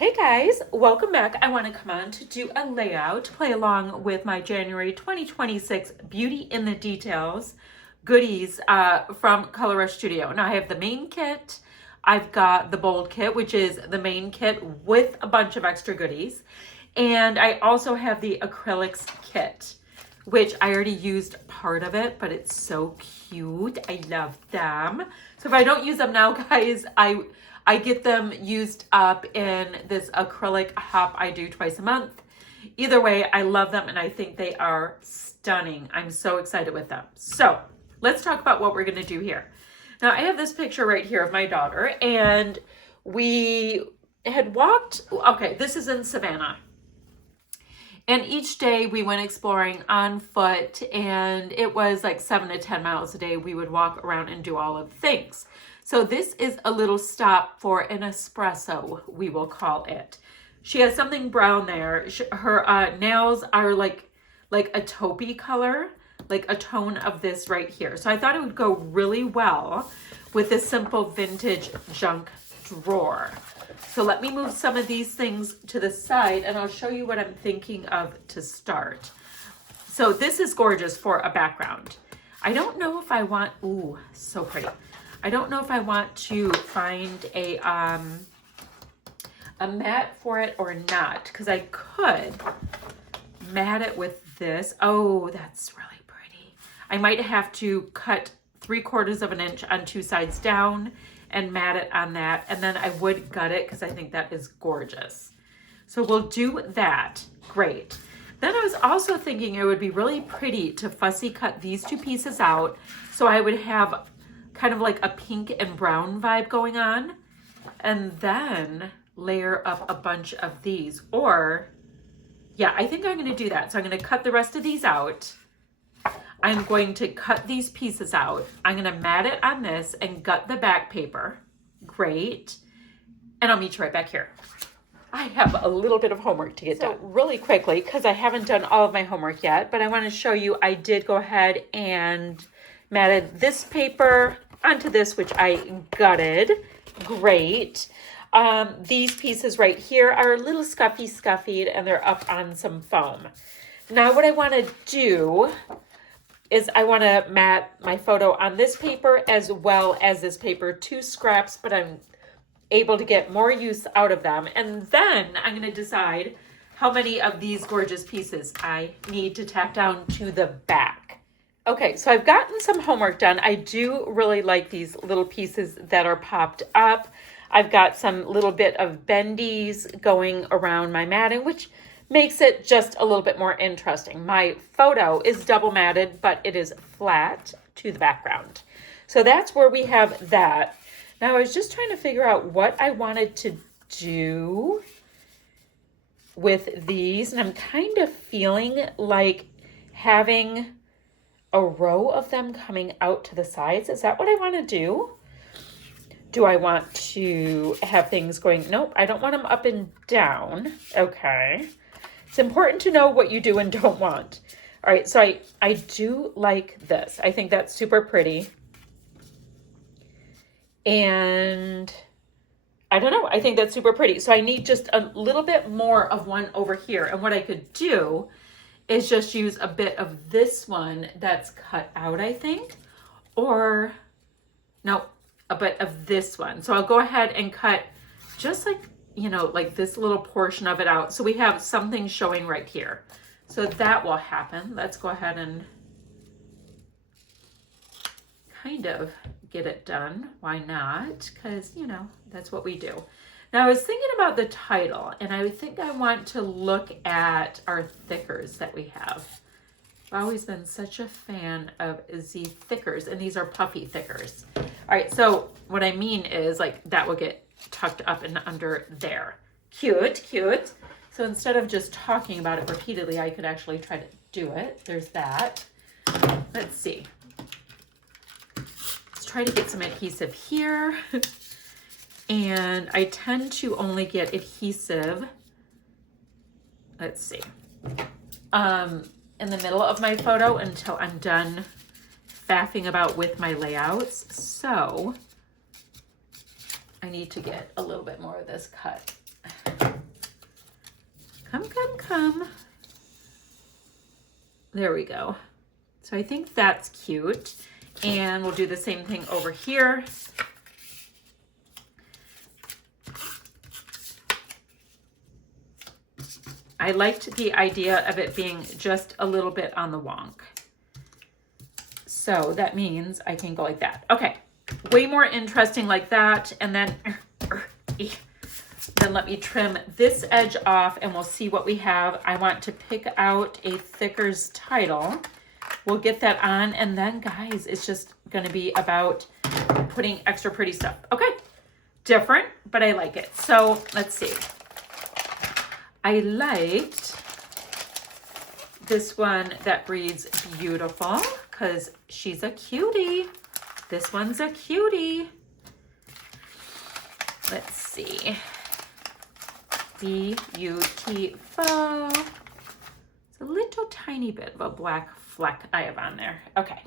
Hey guys, welcome back. I want to come on to do a layout, play along with my January 2026 Beauty in the Details goodies from Color Rush Studio. Now I have the main kit, I've got the bold kit, which is the main kit with a bunch of extra goodies, and I also have the acrylics kit, which I already used part of it, but it's so cute. I love them. So if I don't use them now, guys, I get them used up in this acrylic hop I do twice a month. Either way, I love them and I think they are stunning. I'm so excited with them. So let's talk about what we're gonna do here. Now I have this picture right here of my daughter, and we had walked, okay, this is in Savannah. And each day we went exploring on foot, and it was like 7 to 10 miles a day. We would walk around and do all of the things. So this is a little stop for an espresso, we will call it. She has something brown there. Her nails are like a taupey color, like a tone of this right here. So I thought it would go really well with this simple vintage junk drawer. So let me move some of these things to the side and I'll show you what I'm thinking of to start. So this is gorgeous for a background. I don't know if I want, ooh, so pretty. I don't know if I want to find a mat for it or not, because I could mat it with this. Oh, that's really pretty. I might have to cut 3/4 of an inch on 2 sides down and mat it on that, and then I would gut it because I think that is gorgeous. So we'll do that. Great. Then I was also thinking it would be really pretty to fussy cut these 2 pieces out, so I would have kind of like a pink and brown vibe going on, and then layer up a bunch of these. Or yeah, I think I'm going to do that. So I'm going to cut the rest of these out. I'm going to cut these pieces out. I'm going to mat it on this and gut the back paper. Great. And I'll meet you right back here. I have a little bit of homework to get done really quickly because I haven't done all of my homework yet, but I want to show you I did go ahead and matted this paper onto this, which I gutted. Great. These pieces right here are a little scuffy and they're up on some foam. Now what I want to do is I want to mat my photo on this paper as well as this paper, 2 scraps, but I'm able to get more use out of them. And then I'm going to decide how many of these gorgeous pieces I need to tack down to the back. Okay, so I've gotten some homework done. I do really like these little pieces that are popped up. I've got some little bit of bendies going around my matting, which makes it just a little bit more interesting. My photo is double matted, but it is flat to the background. So that's where we have that. Now I was just trying to figure out what I wanted to do with these, and I'm kind of feeling like having a row of them coming out to the sides. Is that what I want to do? Do I want to have things going? Nope, I don't want them up and down. Okay. It's important to know what you do and don't want. All right, so I do like this. I think that's super pretty. And I don't know, I think that's super pretty. So I need just a little bit more of one over here. And what I could do is just use a bit of this one that's cut out, I think. Or, no, a bit of this one. So I'll go ahead and cut just like, you know, like this little portion of it out. So we have something showing right here. So that will happen. Let's go ahead and kind of get it done. Why not? Because, you know, that's what we do. Now I was thinking about the title, and I think I want to look at our thickers that we have. I've always been such a fan of Z thickers, and these are puffy thickers. All right, so what I mean is like that will get tucked up and under there. Cute, cute. So instead of just talking about it repeatedly, I could actually try to do it. There's that. Let's see. Let's try to get some adhesive here. And I tend to only get adhesive, let's see, in the middle of my photo until I'm done faffing about with my layouts. So I need to get a little bit more of this cut. Come, come, come. There we go. So I think that's cute. And we'll do the same thing over here. I liked the idea of it being just a little bit on the wonk. So that means I can go like that. Okay, way more interesting like that. And then let me trim this edge off and we'll see what we have. I want to pick out a Thickers title. We'll get that on. And then guys, it's just gonna be about putting extra pretty stuff. Okay, different, but I like it. So let's see. I liked this one that reads beautiful because she's a cutie. This one's a cutie. Let's see. Beautiful. It's a little tiny bit of a black fleck I have on there. Okay,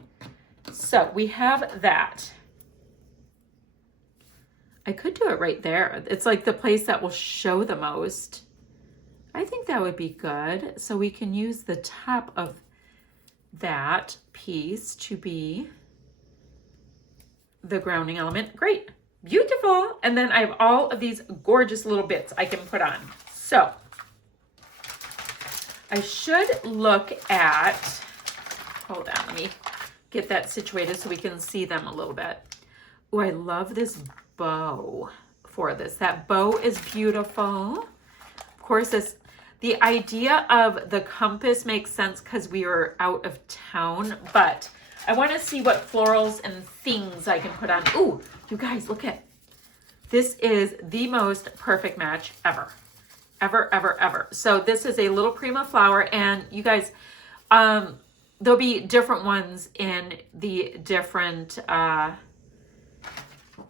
so we have that. I could do it right there. It's like the place that will show the most. I think that would be good. So we can use the top of that piece to be the grounding element. Great, beautiful. And then I have all of these gorgeous little bits I can put on. So I should look at, hold on, let me get that situated so we can see them a little bit. Oh, I love this bow for this. That bow is beautiful. Of course, the idea of the compass makes sense because we were out of town, but I want to see what florals and things I can put on. Ooh, you guys, look at this. Is the most perfect match ever. Ever, ever, ever. So this is a little Prima flower, and you guys, there'll be different ones in the different,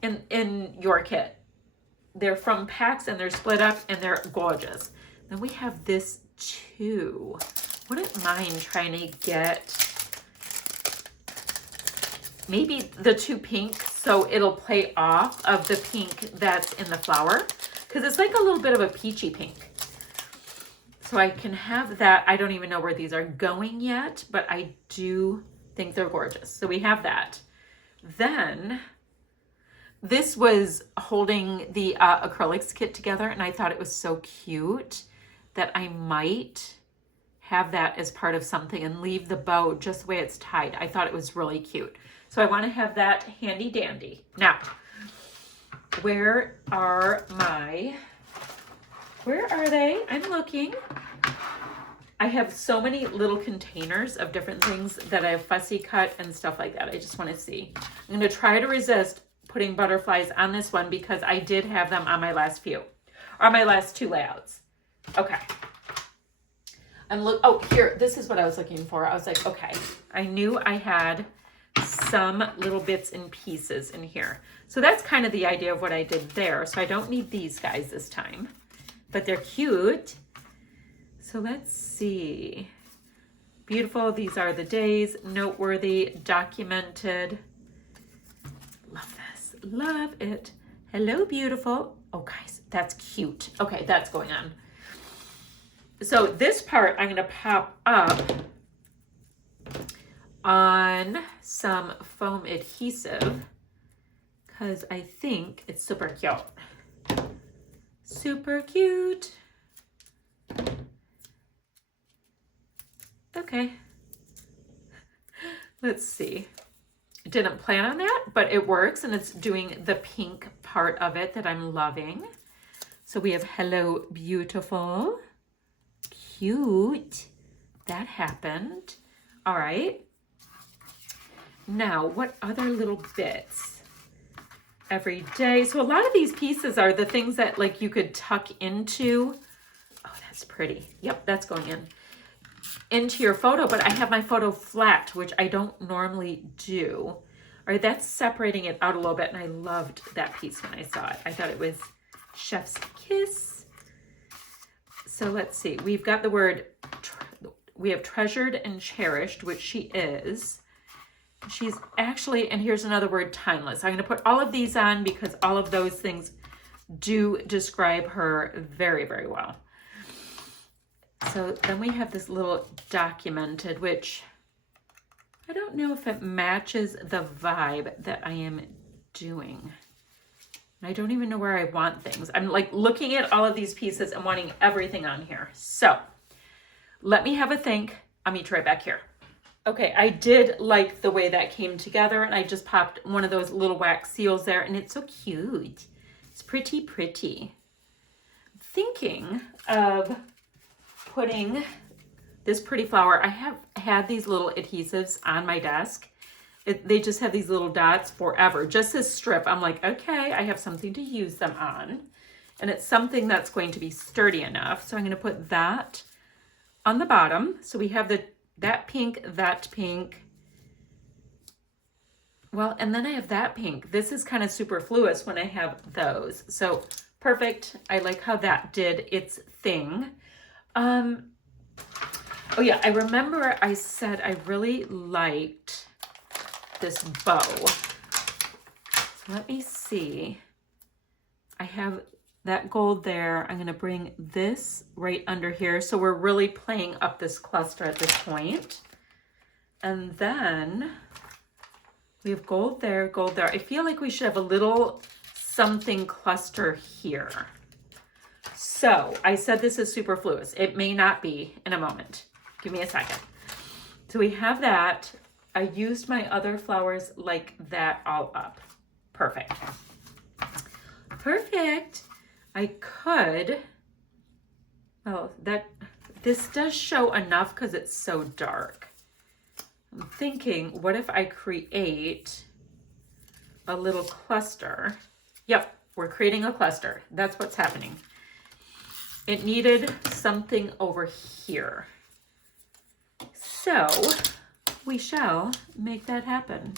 in your kit. They're from packs and they're split up and they're gorgeous. Then we have this too. Wouldn't mind trying to get maybe the two pinks so it'll play off of the pink that's in the flower, because it's like a little bit of a peachy pink. So I can have that. I don't even know where these are going yet, but I do think they're gorgeous. So we have that. Then this was holding the acrylics kit together, and I thought it was so cute that I might have that as part of something and leave the bow just the way it's tied. I thought it was really cute. So I want to have that handy dandy. Now, where are they? I'm looking. I have so many little containers of different things that I have fussy cut and stuff like that. I just want to see. I'm going to try to resist putting butterflies on this one because I did have them on my last few, or my last two layouts. Okay. Oh, here, this is what I was looking for. I was like, okay, I knew I had some little bits and pieces in here. So that's kind of the idea of what I did there. So I don't need these guys this time, but they're cute. So let's see. Beautiful. These are the days. Noteworthy. Documented. Love this. Love it. Hello, beautiful. Oh, guys, that's cute. Okay, that's going on. So this part I'm going to pop up on some foam adhesive because I think it's super cute. Super cute. Okay. Let's see. Didn't plan on that, but it works, and it's doing the pink part of it that I'm loving. So we have hello, beautiful. Cute. That happened. All right. Now, what other little bits? Every day. So a lot of these pieces are the things that like you could tuck into. Oh, that's pretty. Yep, that's going into your photo, but I have my photo flat, which I don't normally do. All right, that's separating it out a little bit, and I loved that piece when I saw it. I thought it was chef's kiss. So let's see. We've got the word, we have treasured and cherished, which she is. She's actually, and here's another word, timeless. I'm going to put all of these on because all of those things do describe her very, very well. So then we have this little documented, which I don't know if it matches the vibe that I am doing. I don't even know where I want things. I'm like looking at all of these pieces and wanting everything on here. So let me have a think. I'll meet you right back here. Okay, I did like the way that came together, and I just popped one of those little wax seals there, and it's so cute. It's pretty, pretty. I'm thinking of putting this pretty flower. I have had these little adhesives on my desk. They just have these little dots forever. Just this strip, I'm like, okay, I have something to use them on. And it's something that's going to be sturdy enough. So I'm going to put that on the bottom. So we have that pink. Well, and then I have that pink. This is kind of superfluous when I have those. So perfect. I like how that did its thing. Oh yeah, I remember I said I really liked this bow. So let me see. I have that gold there. I'm gonna bring this right under here. So we're really playing up this cluster at this point. And then we have gold there, gold there. I feel like we should have a little something cluster here. So I said this is superfluous. It may not be in a moment. Give me a second. So we have that. I used my other flowers like that all up. Perfect. Perfect. I could, oh, this does show enough because it's so dark. I'm thinking, what if I create a little cluster? Yep, we're creating a cluster. That's what's happening. It needed something over here. So we shall make that happen.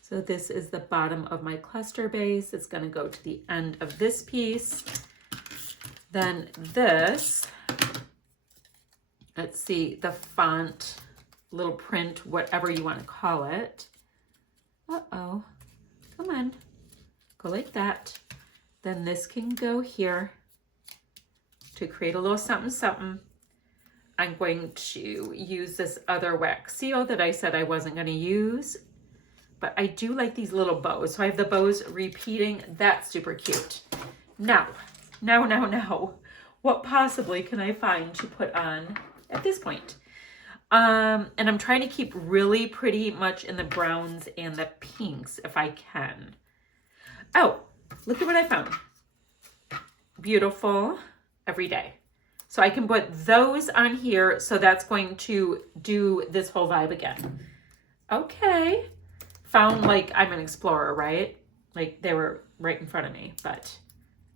So this is the bottom of my cluster base. It's going to go to the end of this piece. Then this, let's see, the font, little print, whatever you want to call it. Uh-oh, come on, go like that. Then this can go here to create a little something, something. I'm going to use this other wax seal that I said I wasn't going to use. But I do like these little bows. So I have the bows repeating. That's super cute. Now, what possibly can I find to put on at this point? And I'm trying to keep really pretty much in the browns and the pinks if I can. Oh, look at what I found. Beautiful every day. So I can put those on here. So that's going to do this whole vibe again. Okay. Found like I'm an explorer, right? Like they were right in front of me, but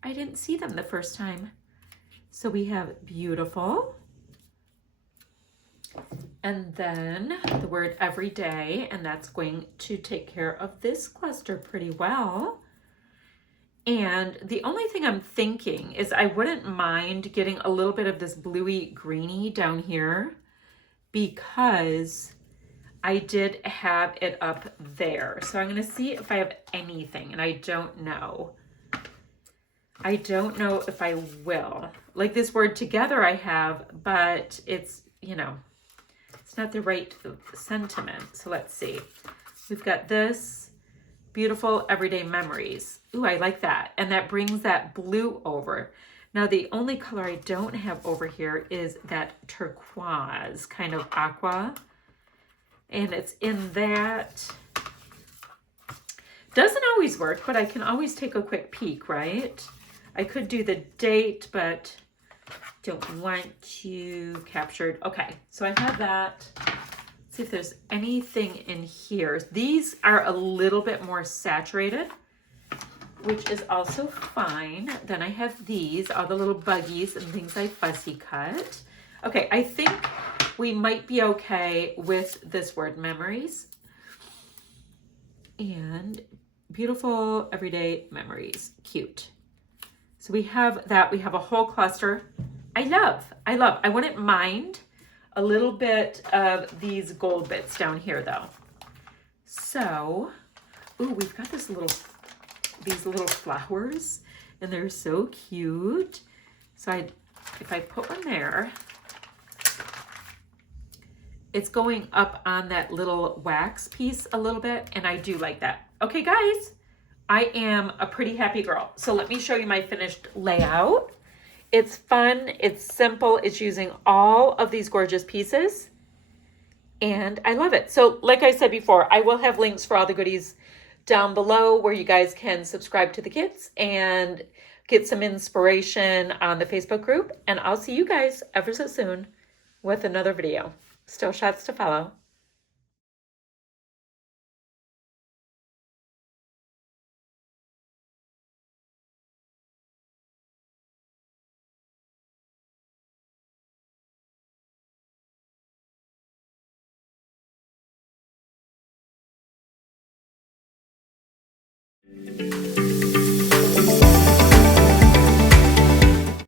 I didn't see them the first time. So we have beautiful. And then the word every day, and that's going to take care of this cluster pretty well. And the only thing I'm thinking is I wouldn't mind getting a little bit of this bluey greeny down here because I did have it up there. So I'm going to see if I have anything, and I don't know. I don't know if I will. Like this word together I have, but it's, you know, it's not the right sentiment. So let's see. We've got this beautiful everyday memories. Ooh, I like that. And that brings that blue over. Now the only color I don't have over here is that turquoise kind of aqua. And it's in that. Doesn't always work, but I can always take a quick peek, right? I could do the date, but don't want to capture. Okay, so I have that. Let's see if there's anything in here. These are a little bit more saturated, which is also fine. Then I have these, all the little buggies and things I fussy cut. Okay, I think we might be okay with this word memories. And beautiful everyday memories. Cute. So we have that. We have a whole cluster. I love. I wouldn't mind a little bit of these gold bits down here though. So, ooh, we've got these little flowers and they're so cute. So if I put one there, it's going up on that little wax piece a little bit, and I do like that. Okay, guys, I am a pretty happy girl. So let me show you my finished layout. It's fun, it's simple, it's using all of these gorgeous pieces, and I love it. So like I said before, I will have links for all the goodies down below where you guys can subscribe to the kits and get some inspiration on the Facebook group. And I'll see you guys ever so soon with another video. Still shots to follow.